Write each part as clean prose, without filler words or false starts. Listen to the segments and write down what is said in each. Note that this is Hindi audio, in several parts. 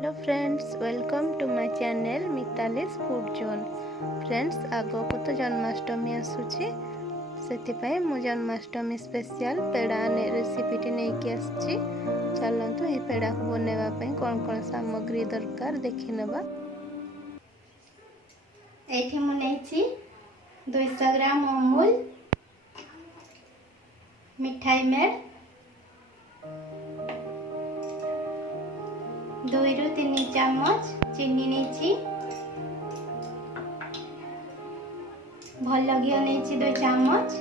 Hello friends, welcome to my channel Mitali's food zone. Friends, आगो को तो जन्माष्टमी आसुची, से मु जन्माष्टमी स्पेशल पेड़ा रेसिपीटी नहीं कि आसची। चलतु ये पेड़ा को बनवाई कौन कौन सामग्री दरकार देखी नवा। एठी मु नेछि 200 ग्राम अमूल मिठाई मेड 2 रु 3 चम्मच चीनी नेछि भल घिओ नेछि 2 चम्मच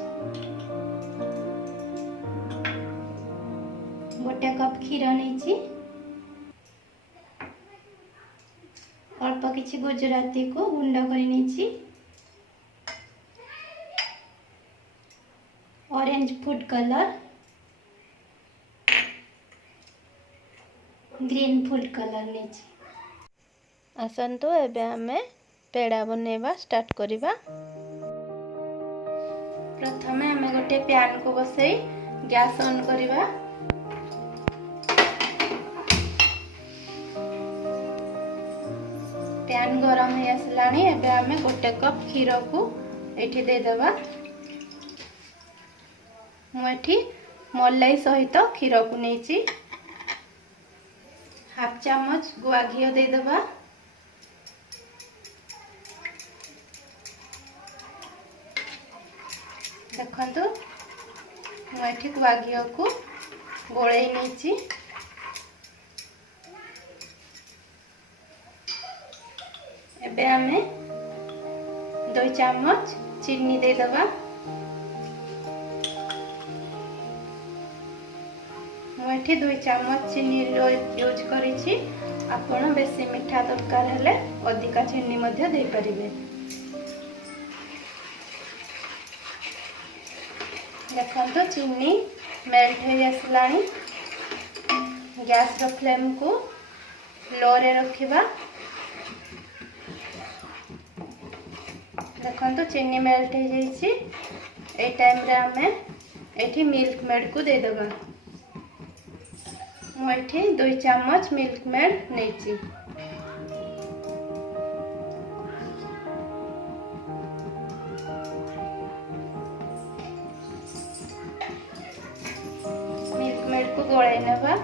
गोटे कप क्षीर नेछि अल्प किछि गुजराती को गुंड करि नेछि orange food colour green food colour नेछि। आसंतु एबे हमें पेड़ा बनेवा स्टार्ट करिबा। प्रथमे हमें गोटे पैन को बसई गैस ऑन करिबा। पैन गरम हो आसलानी। एबे हमें गोटे कप क्षीर को एठी दे देबा। मु एठी मलाई सहित क्षीर को नेछि। हाफ चम्मच गुआ घिओ दे देबा। देखंतु मु एठी गुआ घिओ को गोळेई नेछि। एबे हमें 2 चम्मच चीनी दे देबा। मु एठी 2 चम्मच चीनी यूज करिछि। आपण बेसी मीठा दरकार हेले अधिका चीनी मध्ये दे परिबे। देखंतु चीनी मेल्ट हो आसलानी। गैस रो फ्लेम को लो रे रखिबा। देखंतु चीनी मेल्ट हो जाइछि। ए टाइम रे हमें एठी मिल्क मेड को दे देबा। मु एठी 2 चम्मच मिल्क मेड नेछि। मिल्क मेड को गोळाई नेबा।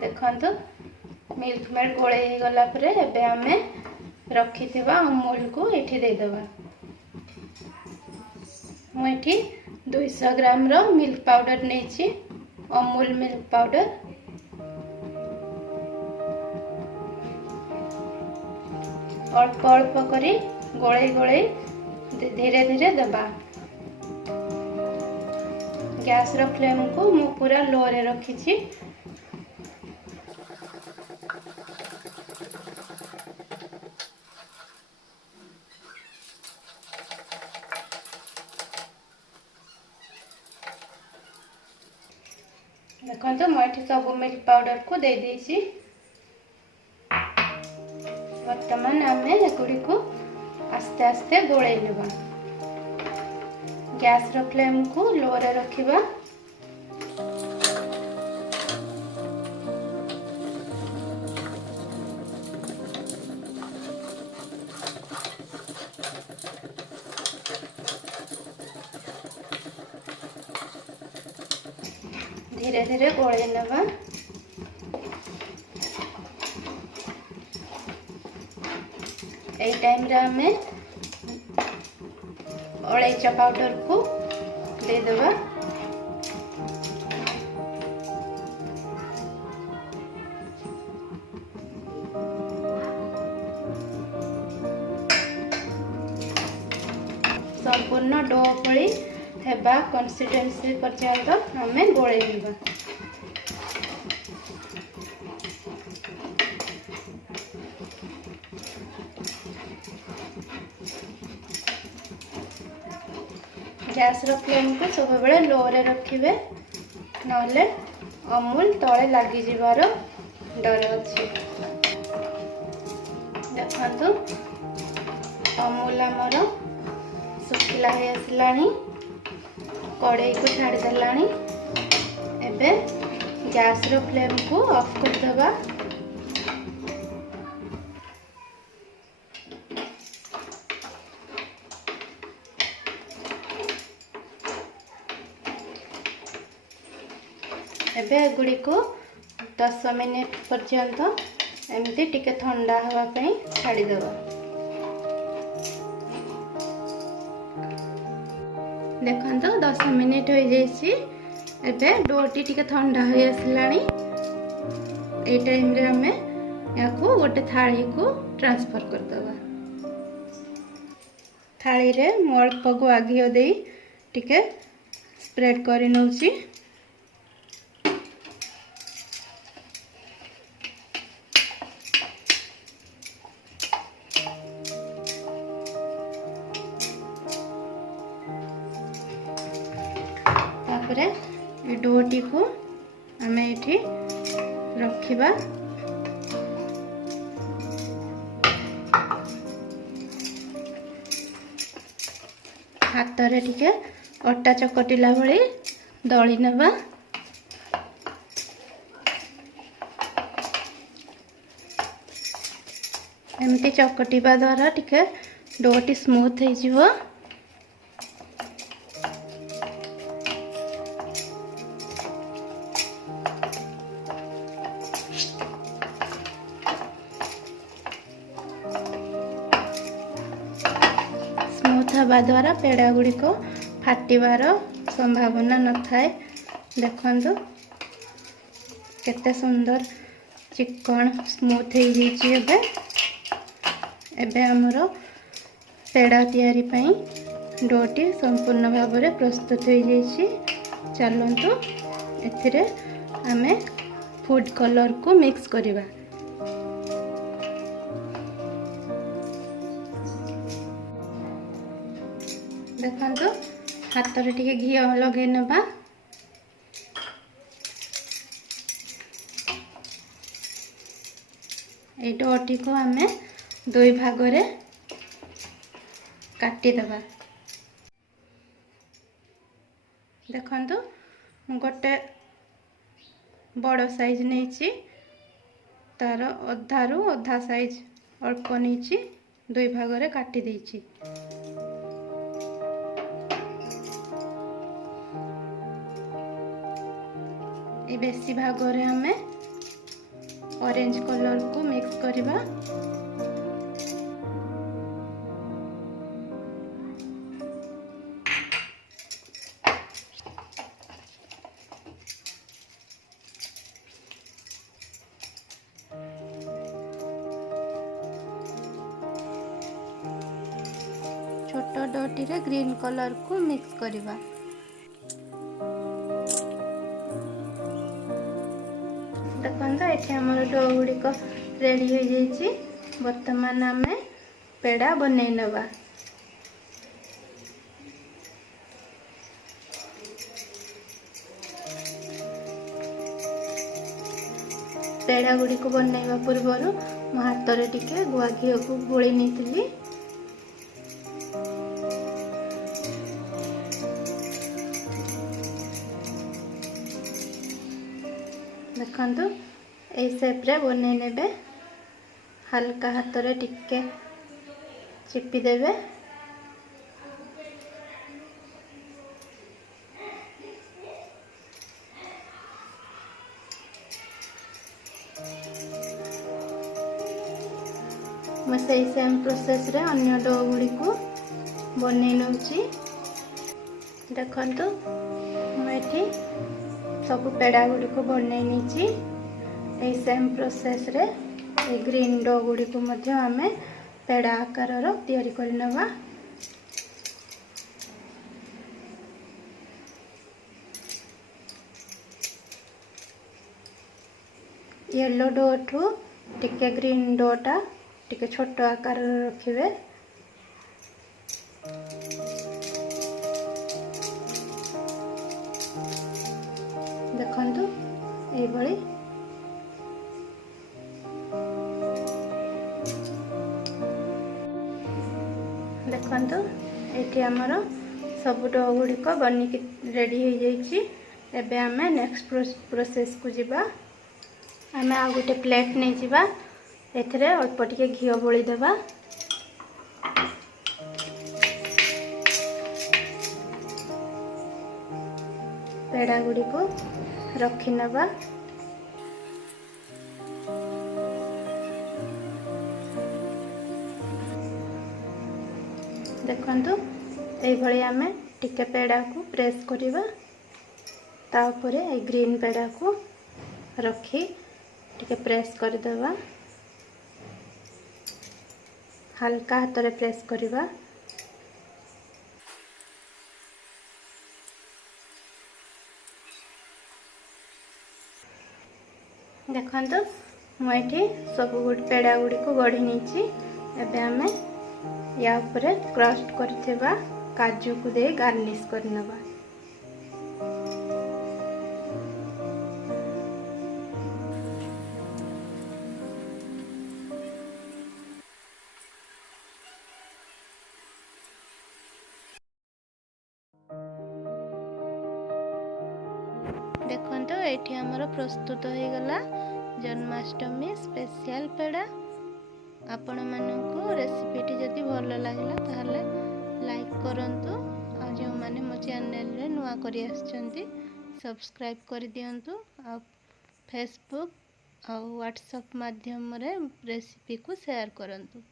देखंतु मिल्क मेड गोळाई गला परे एबे हमें रखिथिबा अमूल को एठी दे देबा। मु एठी 200 ग्राम रो मिल्क पाउडर नेछि। अमूल मिल्क पाउडर अल्प अल्प करी गोळाई गोळाई धीरे धीरे दबा। गैस रो फ्लेम को मु पूरा लो रे रखिछि। देखो मुझे सब मिल्क पाउडर को दे देछि। वर्तमान आम एगुड़ी को आस्ते आस्ते गोळाई लेबा। गैस रो फ्लेम को लो रे रखिबा। धीरे धीरे गोळाई नेबा। ए टाइम रे हमें अलैच पाउडर को दे देबा। संपूर्ण डो पड़ी हेबा कंसिस्टेंसी पर्यंत हमें गोळाई नेबा। गैस रो फ्लेम को सब बेले लो रे रखिबे, नले अमूल तळे लागी जिवार डर अछि। देखंतु अमूल हमर सुखिला हे आसलानी। कड़ाई को छाड़ी देलानी। ଏବେ ଗ୍ୟାସର ଫ୍ଲେମ୍କୁ ଅଫ୍ କରିଦେବା। ଏବେ ଏଗୁଡ଼ିକୁ 10 ମିନିଟ୍ ପର୍ଯ୍ୟନ୍ତ ଏମିତି ଟିକେ ଥଣ୍ଡା ହେବା ପାଇଁ ଛାଡ଼ିଦେବା। ଦେଖନ୍ତୁ 10 ମିନିଟ୍ ହୋଇଯାଇଛି। ଏବେ ଡୋଟି ଟିକେ ଥଣ୍ଡା ହୋଇ ଆସିଲାଣି। এই ଟାଇମ୍ରେ ଆମେ ୟାକୁ ଗୋଟେ ଥାଳିକୁ ଟ୍ରାନ୍ସଫର୍ କରିଦେବା। ଥାଳିରେ ମୁଁ ଅଳ୍ପ ଗୁଆ ଘିଅ ଦେଇ ଟିକେ ସ୍ପ୍ରେଡ୍ କରି ନେଉଛି। तापरे ये डोटी को आमे एठी रखिबा। हाथ रे टिके अटा चकटिला भली दली नेबा। एमती चकटिबा द्वारा टिके डोटी स्मूथ हो जिवो। स्मूथ हवा द्वारा पेड़ा गुड़िक फाटिबार संभावना न थाए। देखंतु केते सुंदर चिकन स्मूथ हो जाइए। एबे हमरो पेड़ा तैयारी पई डोटी संपूर्ण भाव में प्रस्तुत हो जाइए। चलंतु एथिरे आमे फूड कलर को मिक्स करिबा। देखंतु हाथ रे टिके घी लगे नेबा। ए डोटी को आमे दुई भाग रे काटी देबा। देखंतु गोटे बड़ साइज नेछि, तार अधारू अधा साइज अल्प नेछि, दुई भाग रे काटी देछि। ए बेसी भाग रे हमें ऑरेंज कलर को मिक्स करिबा। छोट डोटी रे ग्रीन कलर को मिक्स करिबा। देखंतु एठी हमर डो गुड़िक रेडी हो जाइए। वर्तमान आमे पेड़ा बनै नबा। पेड़ा गुड़िक बनैबा पूर्वर मो हाथ रे टिके गुआ घी को गोली नेतिली। देखंतु ए शेप रे बनै नेबे। हल्का हाथ रे टिके चिपी देबे। मैं सही सेम प्रोसेस रे अन्य डो गुड़ी को बनै नउची। देखंतु मैं सब पेड़ा गुड़ी को बनै नीची। ए सेम प्रोसेस रे ए ग्रीन डो गुड़ी को मध्य आमे पेड़ा आकार रो तैयारी कर नबा। येलो डो ठू टिके ग्रीन डोटा टिके छोट आकार रखिबे। देखंतु ए बड़ी देखंतु एठी हमर सब डो गुड़िक बनिक रेडी हो जाइए। एबे आमे नेक्स्ट प्रोसेस को जिबा। आमे आ गोटे प्लेट नहीं जिबा। एथरे अल्प टिके घी बोली देबा। पेड़ा गुड़ी को रखी नबा। देखंतु एई भली आमे टिके पेड़ा को प्रेस करिबा। ता ऊपर ए ग्रीन पेड़ा को रखी टिके प्रेस कर देबा। हल्का हाथ रे प्रेस करिबा। देखंतु मुझे सब पेड़ा गुड़ी को गढ़ी नहीं। एबे आमे या ऊपर क्रस्ट करथिबा काजू को दे गार्निश करनबा। देखंतु एठी हमर प्रस्तुत हो गला जन्माष्टमी स्पेशल पेड़ा। आपण मानकु रेसिपीटी जदि भल लागला ताहले लाइक करंतु आ जो माने मो चैनल रे नुआ करी आछंती सब्सक्राइब कर दियंतु। आ फेसबुक आ व्हाट्सएप माध्यम रे रेसिपी को शेयर करंतु।